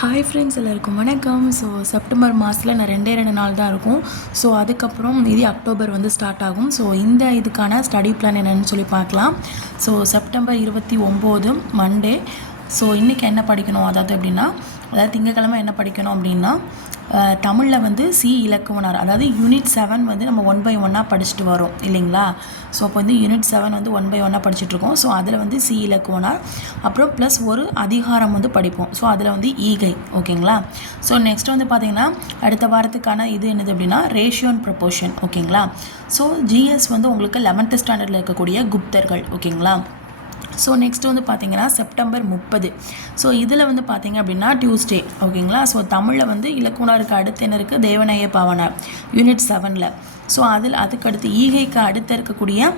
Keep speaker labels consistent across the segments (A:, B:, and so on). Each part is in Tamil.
A: ஹாய் ஃப்ரெண்ட்ஸ் எல்லாருக்கும் வணக்கம். ஸோ செப்டம்பர் மாதத்தில் நான் ரெண்டே ரெண்டு நாள் தான் இருக்கும். ஸோ அதுக்கப்புறம் இது அக்டோபர் வந்து ஸ்டார்ட் ஆகும். ஸோ இந்த இதுக்கான ஸ்டடி பிளான் என்னென்னு சொல்லி பார்க்கலாம். ஸோ செப்டம்பர் இருபத்தி ஒம்பது மண்டே ஸோ இன்றைக்கி என்ன படிக்கணும்? அதாவது எப்படின்னா அதாவது திங்கக்கிழமை என்ன படிக்கணும் அப்படின்னா தமிழில் வந்து சி இலக்குவனார். அதாவது யூனிட் செவன் வந்து நம்ம ஒன் பை ஒன்னாக படிச்சுட்டு வரோம் இல்லைங்களா? ஸோ அப்போ வந்து யூனிட் செவன் வந்து ஒன் பை ஒன்னாக படிச்சுட்ருக்கோம் ஸோ அதில் வந்து சி இலக்குவனார். அப்புறம் ப்ளஸ் ஒரு அதிகாரம் வந்து படிப்போம். ஸோ அதில் வந்து ஈகை ஓகேங்களா? ஸோ நெக்ஸ்ட் வந்து பார்த்திங்கன்னா அடுத்த வாரத்துக்கான இது என்னது அப்படின்னா ரேஷியோன் ப்ரப்போர்ஷன் ஓகேங்களா? ஸோ ஜிஎஸ் வந்து உங்களுக்கு லெவன்த்து ஸ்டாண்டர்டில் இருக்கக்கூடிய குப்தர்கள் ஓகேங்களா? ஸோ நெக்ஸ்ட் வந்து பார்த்தீங்கன்னா செப்டம்பர் முப்பது. ஸோ இதில் வந்து பார்த்தீங்க அப்படின்னா டியூஸ்டே ஓகேங்களா ஸோ தமிழில் வந்து இலக்குனருக்கு அடுத்து என்ன இருக்குது தேவநாய பாவனார் யூனிட் செவனில் ஸோ அதில் அதுக்கடுத்து ஈகைக்கு அடுத்து இருக்கக்கூடிய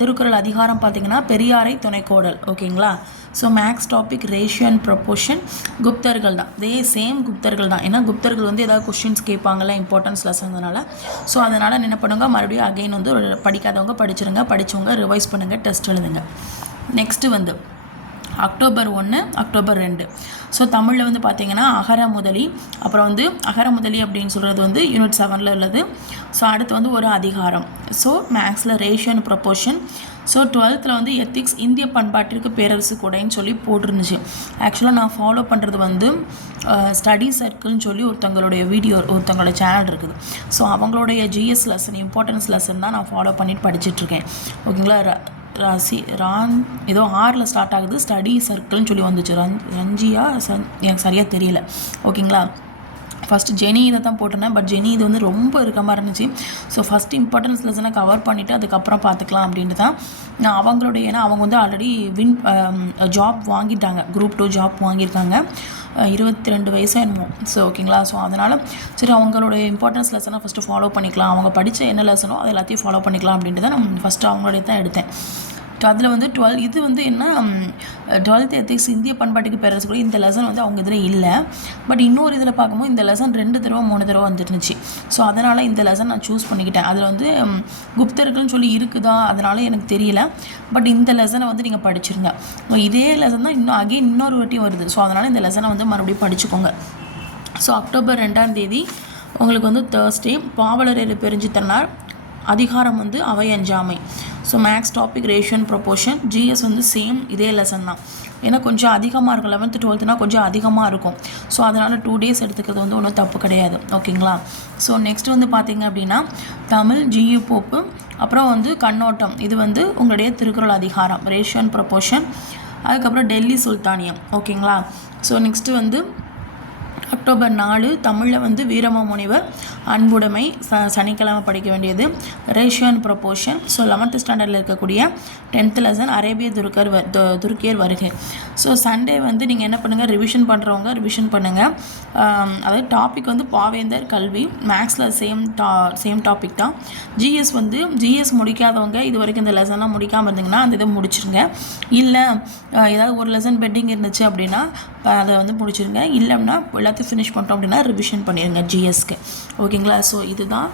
A: திருக்குறள் அதிகாரம் பார்த்தீங்கன்னா பெரியாரை துணைக்கோடல். ஓகேங்களா so maths topic ratio and proportion குப்தர்கள் தான். இதே சேம் குப்தர்கள் தான். ஏன்னா குப்தர்கள் வந்து ஏதாவது கொஷின்ஸ் கேட்பாங்கல்ல இம்பார்ட்டன்ஸ் லெசன்ஸ்னால ஸோ அதனால் என்ன பண்ணுங்க? மறுபடியும் அகைன் வந்து படிக்காதவங்க படிச்சிருங்க. படித்தவங்க ரிவைஸ் பண்ணுங்கள் டெஸ்ட் எழுதுங்க. நெக்ஸ்ட்டு வந்து அக்டோபர் ஒன்று அக்டோபர் ரெண்டு. ஸோ தமிழில் வந்து பார்த்திங்கன்னா அகர முதலி அப்புறம் வந்து அகர முதலி அப்படின்னு சொல்கிறது வந்து யூனிட் செவனில் உள்ளது. ஸோ அடுத்து வந்து ஒரு அதிகாரம். ஸோ மேக்ஸில் ரேஷியன் ப்ரொப்போர்ஷன் ஸோ டுவெல்த்தில் வந்து எத்திக்ஸ் இந்திய பண்பாட்டிற்கு பேரரசு கூடைன்னு சொல்லி போட்டிருந்துச்சு. ஆக்சுவலாக நான் ஃபாலோ பண்ணுறது வந்து ஸ்டடி சர்க்கிள்னு சொல்லி ஒருத்தவங்களுடைய வீடியோ ஒருத்தவங்களோட சேனல் இருக்குது. ஸோ அவங்களுடைய ஜிஎஸ் லெசன் இம்பார்ட்டன்ஸ் லெசன் தான் நான் ஃபாலோ பண்ணிட்டு படிச்சுட்ருக்கேன் ஓகேங்களா ராசி ரான் ஏதோ ஆறில் ஸ்டார்ட் ஆகுது. ஸ்டடி சர்க்கிள்னு சொல்லி வந்துச்சு. ரன் ரஞ்சியா சன் எனக்கு சரியாக தெரியல. ஓகேங்களா ஃபஸ்ட்டு ஜெனி இதை தான் போட்டிருந்தேன். பட் ஜெனி இது வந்து ரொம்ப இருக்க மாதிரி இருந்துச்சு. ஸோ ஃபஸ்ட் இம்பார்ட்டன்ஸ் லெசனை கவர் பண்ணிவிட்டு அதுக்கப்புறம் பார்த்துக்கலாம் அப்படின்ட்டு தான் நான் அவங்களுடைய ஏன்னா அவங்க வந்து ஆல்ரெடி வின் ஜாப் வாங்கிட்டாங்க. குரூப் டூ ஜாப் வாங்கியிருக்காங்க. இருபத்தி ரெண்டு வயசாக என்னமோ. ஸோ ஓகேங்களா ஸோ அதனால் சரி அவங்களுடைய இம்பார்ட்டன்ஸ் லெசனை ஃபஸ்ட்டு ஃபாலோ பண்ணிக்கலாம். அவங்க படித்த என்ன லெசனோ அது எல்லாத்தையும் ஃபாலோ பண்ணிக்கலாம் அப்படின்ட்டு தான் நான் ஃபஸ்ட்டு அவங்களுடைய தான் எடுத்தேன். அதில் வந்து டுவெல் இது வந்து என்ன டுவெல்த் எத்திக்ஸ் இந்திய பண்பாட்டுக்கு பேரரசு கூட இந்த லெசன் வந்து அவங்க இதில் இல்லை. பட் இன்னொரு இதில் பார்க்கும்போது இந்த லெசன் ரெண்டு தடவை மூணு தடவை வந்துருந்துச்சு ஸோ அதனால் இந்த லெசன் நான் சூஸ் பண்ணிக்கிட்டேன். அதில் வந்து குப்தர்கள்னு சொல்லி இருக்குதா அதனால் எனக்கு தெரியல. பட் இந்த லெசனை வந்து நீங்கள் படிச்சிருங்க இதே லெசன் தான் இன்னும் அகைன் இன்னொரு வாட்டியும் வருது. ஸோ அதனால் இந்த லெசனை வந்து மறுபடியும் படிச்சுக்கோங்க. ஸோ அக்டோபர் ரெண்டாம் தேதி உங்களுக்கு வந்து தேர்ஸ்டே பாவலர் பெருஞ்சித்தனார் அதிகாரம் வந்து அவை அஞ்சாமை. ஸோ மேக்ஸ் டாபிக் ரேஷன் ப்ரொபோஷன் ஜிஎஸ் வந்து சேம் இதே லெசன் தான். ஏன்னா கொஞ்சம் அதிகமாக இருக்கும். லெவன்த்து டுவெல்த்துனா கொஞ்சம் அதிகமாக இருக்கும். ஸோ அதனால் டூ டேஸ் எடுத்துக்கிறது வந்து ஒன்றும் தப்பு கிடையாது. ஓகேங்களா ஸோ நெக்ஸ்ட் வந்து பார்த்திங்க அப்படின்னா தமிழ் ஜியு போப்பு அப்புறம் வந்து கண்ணோட்டம். இது வந்து உங்களுடைய திருக்குறள் அதிகாரம் ரேஷன் ப்ரொபோஷன் அதுக்கப்புறம் டெல்லி சுல்தானியம். ஓகேங்களா ஸோ நெக்ஸ்ட்டு வந்து அக்டோபர் நாலு தமிழில் வந்து வீரமாமுனிவர் அன்புடைமை ச சனிக்கிழமை படிக்க வேண்டியது. Ratio and proportion so eleventh ஸ்டாண்டர்டில் இருக்கக்கூடிய டென்த்து லெசன் அரேபிய துருக்கர் துருக்கியர் வருகை. ஸோ சண்டே வந்து நீங்கள் என்ன பண்ணுங்கள் ரிவிஷன் பண்ணுறவங்க ரிவிஷன் பண்ணுங்கள் அதாவது டாபிக் வந்து பாவேந்தர் கல்வி மேக்ஸில் சேம் டா சேம் டாபிக் தான். ஜிஎஸ் வந்து ஜிஎஸ் முடிக்காதவங்க இது வரைக்கும் இந்த லெசன்லாம் முடிக்காமல் இருந்தீங்கன்னா அந்த இதை முடிச்சிருங்க. இல்லை ஏதாவது ஒரு லெசன் பெட்டிங் இருந்துச்சு அப்படின்னா அதை வந்து முடிச்சிருங்க. இல்லைன்னா எல்லாத்தையும் ஃபினிஷ் பண்ணிட்டோம் அப்படின்னா ரிவிஷன் பண்ணிடுங்க ஜிஎஸ்க்கு ஓகேங்களா? ஸோ இதுதான்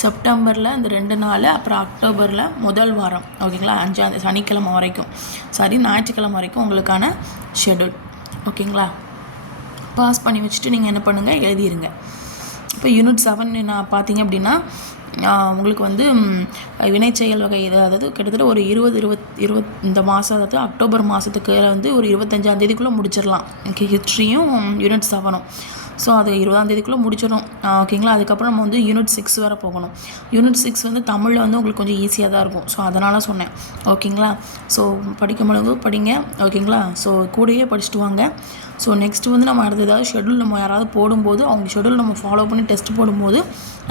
A: செப்டம்பரில் இந்த ரெண்டு நாள் அப்புறம் அக்டோபரில் முதல் வாரம். ஓகேங்களா? அஞ்சாம் சனிக்கிழமை வரைக்கும். சாரி ஞாயிற்றுக்கிழமை வரைக்கும் உங்களுக்கான ஷெடியூல் ஓகேங்களா? பாஸ் பண்ணி வச்சுட்டு நீங்கள் என்ன பண்ணுங்கள் எழுதிடுங்க இப்போ யூனிட் செவன் நான் பார்த்தீங்க அப்படின்னா உங்களுக்கு வந்து வினைச்செயல் வகை அதாவது கிட்டத்தட்ட ஒரு இருபது இருபத் இருபத் இந்த மாதம் அதாவது அக்டோபர் மாதத்துக்கு வந்து ஒரு இருபத்தஞ்சாம் தேதிக்குள்ளே முடிச்சிடலாம். ஹிஸ்ட்ரியும் யூனிட் செவனும் ஸோ அது இருபதாம் தேதிக்குள்ளே முடிச்சிடும் ஓகேங்களா அதுக்கப்புறம் நம்ம வந்து யூனிட் சிக்ஸ் வர போகணும். யூனிட் சிக்ஸ் வந்து தமிழில் வந்து உங்களுக்கு கொஞ்சம் ஈஸியாக தான் இருக்கும். ஸோ அதனால் சொன்னேன். ஓகேங்களா ஸோ படிக்கும் அளவு படிங்க. ஓகேங்களா ஸோ கூடயே படிச்சுட்டு வாங்க. ஸோ நெக்ஸ்ட்டு வந்து நம்ம அடுத்த ஏதாவது ஷெடியூல் நம்ம யாராவது போடும்போது அவங்க ஷெடியூல் நம்ம ஃபாலோ பண்ணி டெஸ்ட் போடும்போது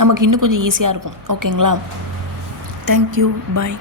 A: நமக்கு இன்னும் கொஞ்சம் ஈஸியாக இருக்கும். ஓகேங்களா தேங்க்யூ பாய்